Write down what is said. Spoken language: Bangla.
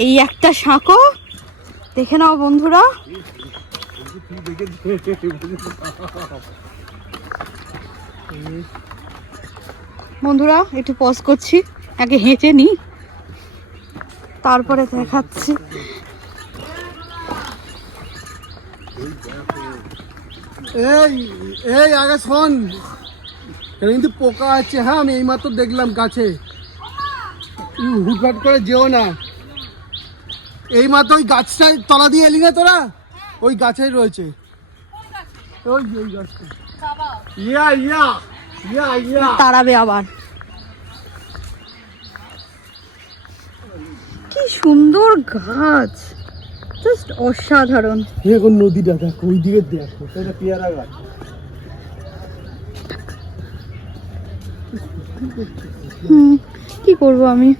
এই একটা সাঁকো দেখে নাও বন্ধুরা। বন্ধুরা একটু পজ করছি, আগে হেঁটে নি তারপরে দেখাচ্ছি। এই এই আগে শোন, এখানে কিন্তু পোকা আছে। হ্যাঁ আমি এইমাত্র দেখলাম গাছে, হুটহাট করে যেও না। এইমাত্র ওই গাছটার তলা দিয়ে এলি না তোরা? ওই গাছেই রয়েছে, ওই ওই গাছটা। ইয়া ইয়া ইয়া ইয়া তাড়াবে আবার। কি সুন্দর গাছ, জাস্ট অসাধারণ। এখন নদীটা দেখো, ওই দিকে দেখো, এটা পেয়ারা গাছ। কি করব আমি।